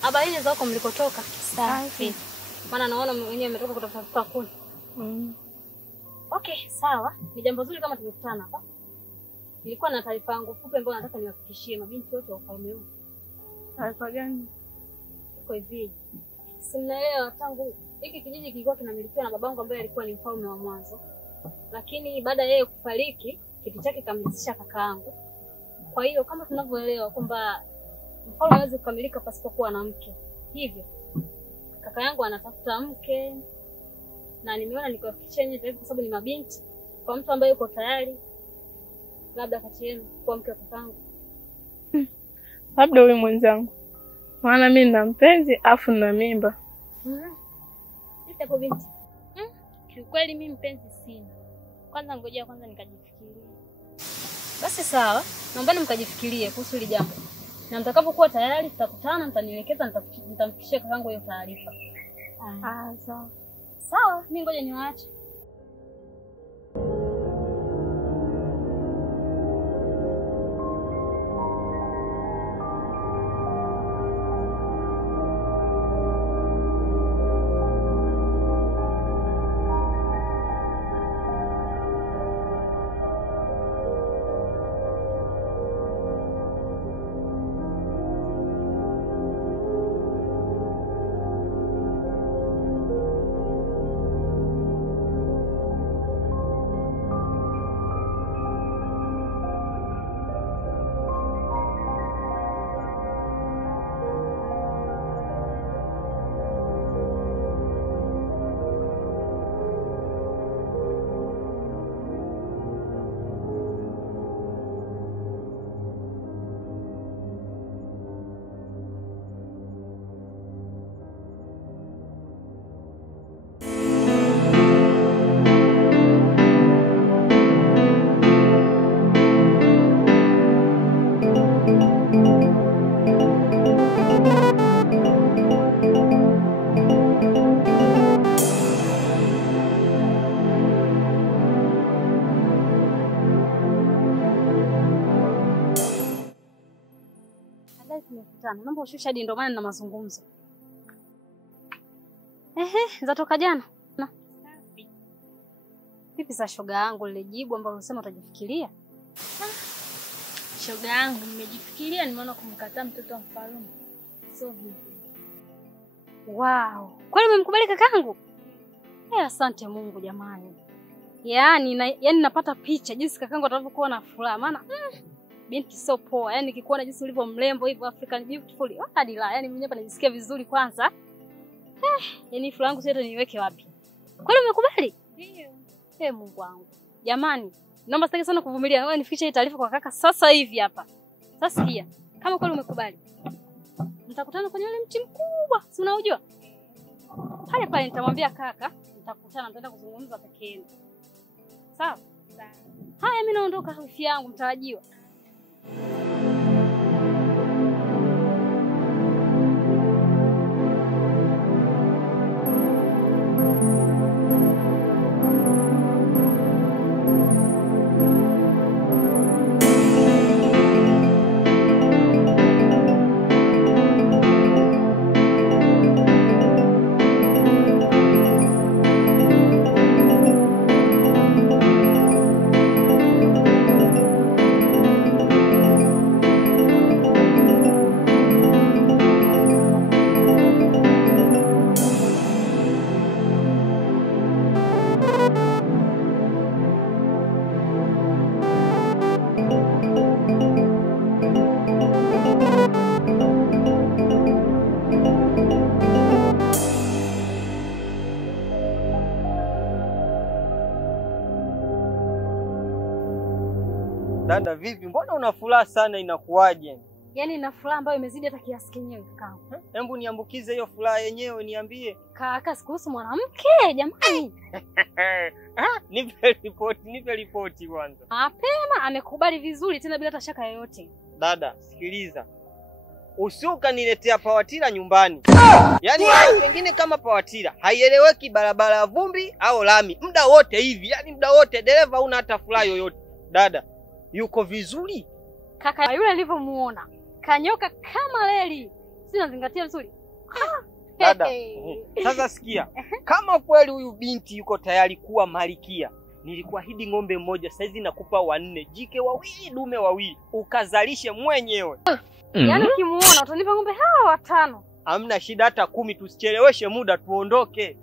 Habari zako mlikotoka? Safi. Maana naona mwenyewe umetoka kutafuta kuni. Okay, sawa. Ni jambo zuri kama tumekutana hapa. Nilikuwa na taarifa yangu fupi ambayo nataka niwafikishie mabinti wote wa ufalme huu. Taarifa gani? Kwa hivi. Simnaelewa tangu hiki kijiji kilikuwa kinamilikiwa na babangu ambaye alikuwa ni mfalme wa mwanzo. Lakini baada yeye kufariki, kiti chake kamlisha kakaangu. Kwa hiyo kama tunavyoelewa kwamba mfalme hawezi kukamilika pasipokuwa na mke. Hivyo kaka yangu anatafuta mke na nimeona nikuwafikishie nyinyi kwa sababu ni mabinti. Kwa mtu ambaye yuko tayari labda kati yenu kwa mke wa kakangu. Labda wewe mwenzangu. Maana mimi nina mpenzi afu nina mimba. Sisi hapo binti. Kiukweli mimi mpenzi sina. Kwanza ngojea kwanza nikajifikirie. Basi sawa, naomba mkajifikirie kuhusu hili jambo. Na mtakapokuwa tayari tutakutana, mtanielekeza, nitamfikishia kakangu hiyo taarifa. Sawa. Sawa, mimi ngoja niwaache. sana. Naomba ushushe hadi ndo maana nina mazungumzo. Zatoka jana. Vipi za shoga yangu lile jibu ambalo unasema utajifikiria? Shoga yangu nimejifikiria, nimeona kumkataa mtoto wa mfalme. So vipi? Wow. Kwani umemkubali kakangu? Asante Mungu jamani. Yaani napata picha jinsi kakangu atakavyokuwa na furaha. Maana binti so poa. Yaani nikikuona jinsi ulivyo mrembo hivyo African beautiful. Hadi la, yaani mimi hapa najisikia vizuri kwanza. Yaani furaha yangu sasa niweke wapi? Kwani umekubali? Ndio. Mungu wangu. Jamani, naomba sitaki sana kuvumilia. Wewe nifikishe hii taarifa kwa kaka sasa hivi hapa. Sasa sikia, kama kweli umekubali, nitakutana kwenye ule mti mkubwa, si unaujua? Pale nitamwambia kaka, nitakutana nitaenda kuzungumza peke yenu. Sawa? Sawa. Haya mimi naondoka wifi yangu mtarajiwa. Dada vipi? Mbona una furaha sana, inakuaje? Yaani nina furaha ambayo imezidi hata kiasi kenyewe kakangu. Hebu niambukize hiyo furaha yenyewe, niambie. Kaka sikuhusu mwanamke jamani. Nipe ripoti kwanza. Mapema amekubali vizuri tena bila shaka yoyote. Dada, sikiliza. Usuka niletea pawatira nyumbani. Yaani pengine kama pawatira haieleweki barabara ya vumbi au lami. Muda wote hivi, yaani muda wote dereva huna hata furaha yoyote. Dada, yuko vizuri? Kaka yule nilivyomuona, kanyoka kama reli. Sina zingatia vizuri. Dada, sasa sikia. Kama kweli huyu binti yuko tayari kuwa malikia, nilikuahidi ng'ombe mmoja, saizi nakupa 4, jike 2, dume 2, ukazalishe mwenyewe. Yaani ukimuona utanipa ng'ombe hawa 5. Hamna shida, hata 10, tusicheleweshe muda tuondoke.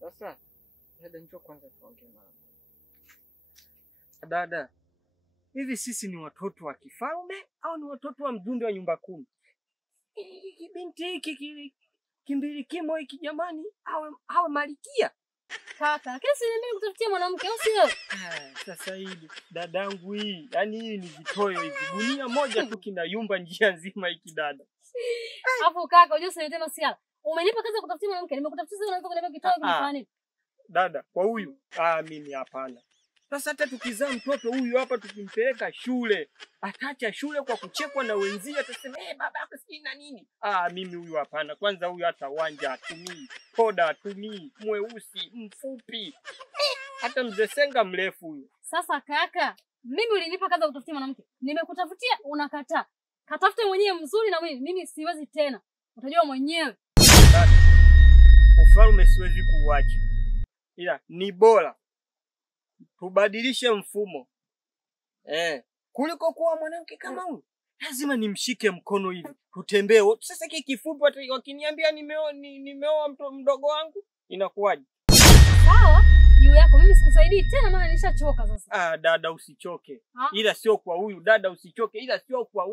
Sasa, dada njoo kwanza tuongee mara. Dada, hivi sisi ni watoto wa kifalme au ni watoto wa mjumbe wa nyumba 10? Hiki binti hiki kimbilikimo hiki jamani, awe malikia. Kaka, kesi ni mimi kutafutia mwanamke au sio? Sasa hili dadangu hii, yani hii ni vitoyo hivi. Gunia moja tu kinayumba njia nzima hiki dada. Hapo kaka, unajua sasa masiala. Umenipa kazi ya kutafutia mwanamke, nimekutafutia sasa unaanza kuniambia kitoyo kunifanya nini? Dada, kwa huyu, mimi hapana. Sasa hata tukizaa mtoto huyu hapa tukimpeleka shule, ataacha shule kwa kuchekwa na wenzia, atasema baba hapa sijui na nini. Mimi huyu hapana. Kwanza huyu hata wanja atumii, poda atumii, mweusi, mfupi. Hata mzee Senga mrefu huyu. Sasa kaka, mimi ulinipa kazi ya kutafutia mwanamke. Nimekutafutia unakataa. Katafute mwenyewe mzuri na mimi siwezi tena. Utajua mwenyewe. Ufalme siwezi kuuacha. ila ni bora tubadilishe mfumo. Kuliko kuwa mwanamke kama huyu. Lazima nimshike mkono hivi. Tutembee wote. Sasa kifupi wakiniambia nimeoa mdogo wangu, inakuwaje? Sawa, juu yako mimi sikusaidii tena maana nishachoka sasa. Dada usichoke. Ila sio kwa huyu. Dada usichoke ila sio kwa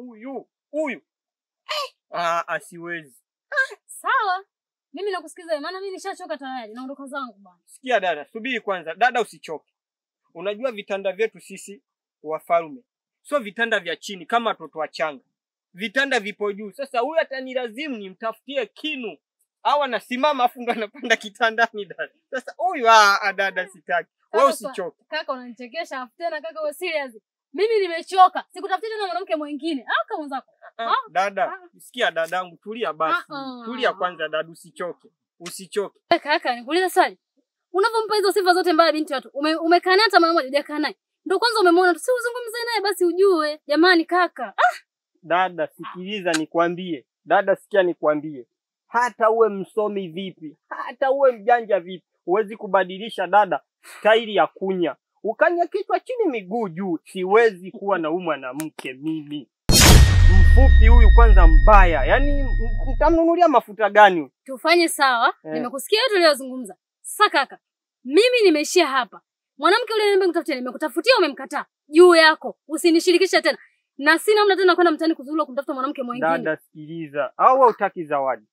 huyu. Asiwezi. Sawa. Mimi nakusikiza maana mimi nishachoka tayari. Naondoka zangu bwana. Sikia dada, subiri kwanza. Dada usichoke. Unajua vitanda vyetu sisi wafalme sio vitanda vya chini kama watoto wachanga. Vitanda vipo juu. Sasa huyu atanilazimu nimtafutie kinu. Au anasimama afu ndo anapanda kitandani dada. Sasa huyu dada sitaki. Wewe usichoke. Kaka unanichekesha afu tena kaka wewe serious. Mimi nimechoka. Sikutafutia tena mwanamke mwingine. Kama mwenzako. Dada, sikia dadangu, tulia basi. Tulia kwanza dada, usichoke. Usichoke. Kaka, nikuuliza swali. Unavompa hizo sifa zote mbaya binti watu, umekaa naye hata mara moja hujakaa naye. Ndio kwanza umemwona tu, si uzungumze naye basi ujue. Jamani kaka. Dada, sikiliza nikwambie. Dada, sikia nikwambie. Hata uwe msomi vipi, hata uwe mjanja vipi, huwezi kubadilisha dada staili ya kunya. Ukanya kichwa chini miguu juu. Siwezi kuwa na mwanamke mimi. Mfupi huyu kwanza mbaya. Yaani mtamnunulia mafuta gani? Tufanye sawa. Nimekusikia yote uliyozungumza. Sasa kaka, mimi nimeishia hapa. Mwanamke yule niambia nikutafutie, nimekutafutia umemkataa. Juu yako, usinishirikishe tena. Na sina muda tena kwenda mtaani kuzurura kumtafuta mwanamke mwingine. Dada sikiliza, au hutaki zawadi?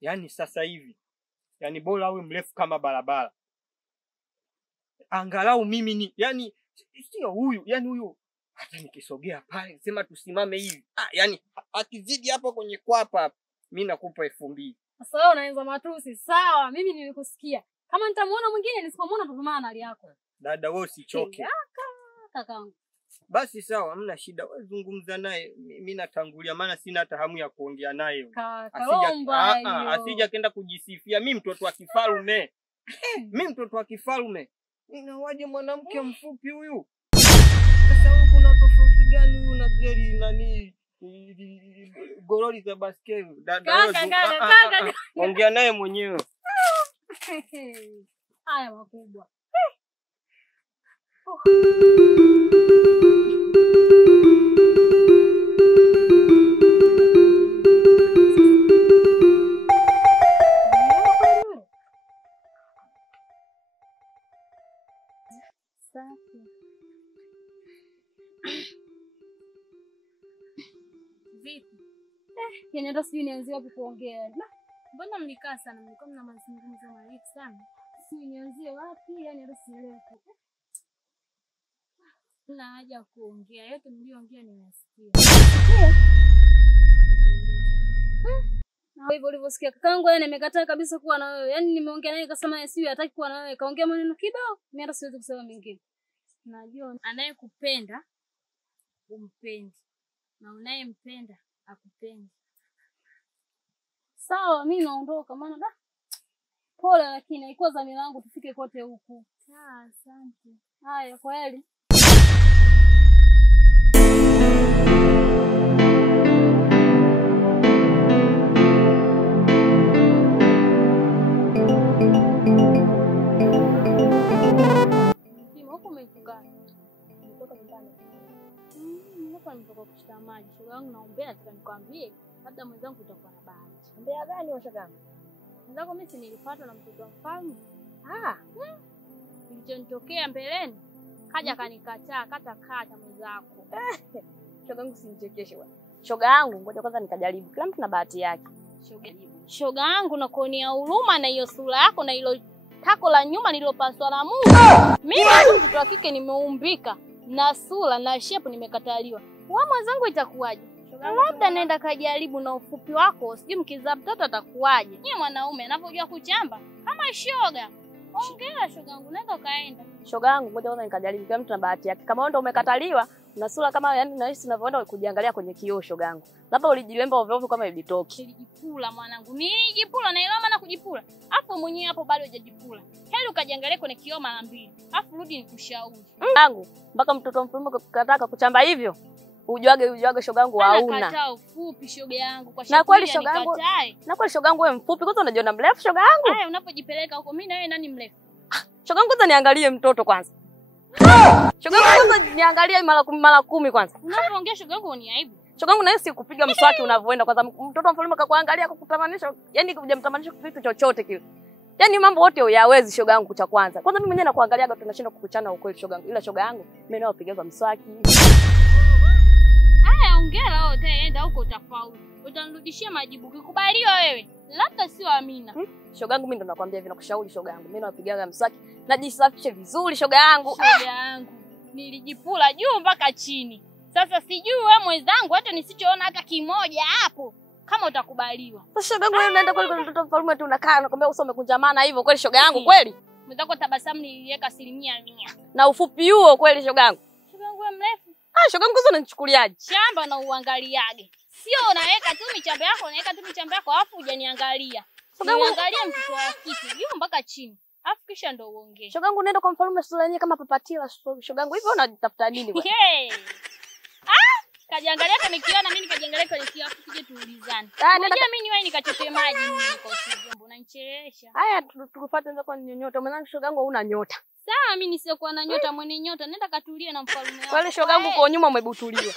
Yaani sasa hivi, yaani bora awe mrefu kama barabara. Angalau mimi ni, yaani sio huyu, yaani huyu hata nikisogea pale sema tusimame hivi. Yaani akizidi hapo kwenye kwapa hapa, mimi nakupa 2000. Sasa wewe unaanza matusi. Sawa, mimi nilikusikia. Kama nitamuona mwingine nisipomuona tutatumana hali yako. Dada wewe usichoke. Kakaangu. Basi sawa, hamna shida. Wewe zungumza naye, mimi natangulia maana sina hata hamu ya kuongea naye. Asija kenda kujisifia mimi mtoto wa kifalme. Mimi mtoto wa kifalme. Ninawaje mwanamke mfupi huyu? Sasa wewe kuna tofauti gani huyu na Jerry nani? Goroli za baskeli. Dada kaka. Ongea naye mwenyewe. Haya makubwa. Vipi? Yaani hata sijui nianzie wapi kuongea. Mbona mlikaa sana? Mlikuwa mna mazungumzo marefu sana. Sijui nianzie wapi, yaani hata sielewi. Sina haja kuongea. Yote mlioongea nimesikia. Na hivyo ulivyosikia kakaangu yeye amekataa kabisa kuwa na wewe. Yaani nimeongea naye akasema yeye siyo hataki kuwa na wewe. Kaongea maneno kibao. Mimi hata siwezi kusema mengine. Najua anayekupenda umpendi. Na unayempenda akupendi. Sawa, mimi naondoka maana pole lakini haikuwa dhamira yangu tufike kote huku. Asante. Haya, kwaheri. Nimetoka kuchota maji. Shoga yangu naombea nikwambie labda mwenzangu utakuwa na bahati. Ombea gani wa shoga yangu? Mwenzangu mimi nilipatwa na mtoto wa mfalme. Kilichonitokea mbeleni kaja kanikataa kata mwenzako. Shoga yangu usinichekeshe bwana. Shoga yangu ngoja kwanza nikajaribu. Kila mtu na bahati yake. Shoga yangu nakuonea huruma na hiyo sura yako na hilo tako la nyuma nililopaswa na Mungu. Mimi mtoto wa kike nimeumbika na sura na shape nimekataliwa. Wewe mwenzangu itakuwaje? Labda nenda kajaribu na ufupi wako, sijui mkizaa mtoto atakuwaje. Yeye mwanaume anapojua kuchamba kama shoga. Ongea shoga yangu, nenda kaenda. Shoga yangu ngoja kwanza nikajaribu. Kila mtu na bahati yake. Kama wewe ndio umekataliwa, una sura kama yani nahisi unavyoenda kujiangalia kwenye kioo shoga yangu. Labda ulijilemba ovyo ovyo kama ibitoki. Nilijipula mwanangu. Nilijipula na iloma na kujipula. Hapo mwenyewe hapo bado hujajipula. Heri ukajiangalia kwenye kioo mara 2. Alafu rudi nikushauri. Yangu mpaka mtoto mfulume kataka kuchamba hivyo. Ujuage shoga yangu hauna. Nakataa ufupi shoga yangu kwa sababu nikatae. Na kweli shoga yangu wewe mfupi kwanza unajiona mrefu shoga yangu? Haya unapojipeleka huko mimi na wewe nani mrefu? Shoga yangu kwanza niangalie mtoto kwanza. Shoga yangu kwanza niangalie mara 10 kwanza. Unapoongea shoga yangu ni aibu. Shoga yangu na yeye si kupiga mswaki unavyoenda kwanza mtoto mfalme akakuangalia kukutamanisha, yani hujamtamanisha kitu chochote kile. Yaani mambo yote huyawezi shoga yangu cha kwanza. Kwanza mimi mwenyewe nakuangaliaga tunashinda kukuchana ukweli shoga yangu. Ila shoga yangu mimi nao pigaga mswaki. Haya ongea wote enda huko tofauti. Utanirudishia majibu kikubaliwa wewe. Labda sio Amina. Shoga yangu mimi ndo nakwambia hivi nakushauri shoga yangu. Mimi napigaga mswaki najisafishe vizuri shoga yangu. Shoga yangu. Nilijipula juu mpaka chini. Sasa sijui wewe mwenzangu hata nisichoona hata kimoja hapo. Kama utakubaliwa. Sasa shoga yangu wewe unaenda kweli kwa mtoto mfalme tu unakaa nakwambia uso umekunjamana hivyo kweli shoga yangu kweli? Mwenzako tabasamu niliweka 100%. Na ufupi huo kweli shoga yangu. Shoga yangu wewe mrefu. Shoga yangu sasa unanichukuliaje? Shamba na uangaliage. Sio unaweka tu michamba yako, unaweka tu michamba yako alafu hujaniangalia. Niangalia mtoto wa kike juu mpaka chini. Alafu kisha ndo uongee. Shoga yangu unaenda kwa mfalme sura yenyewe kama papatila shoga yangu hivyo unatafuta nini kwa? Kajiangalia kama nikiona mimi nikajiangalia kwenye kioo afu tuje tuulizane. Ngoja mimi niwahi nikachote maji mimi niko sijombo unanichelewesha. Haya tukufuate ndio kwa nyota. Maana shoga yangu huna nyota. Sawa mimi nisiokuwa na nyota mwenye nyota nenda katulie na mfalme wako. Wale shoga yangu kwa nyuma umebutuliwa.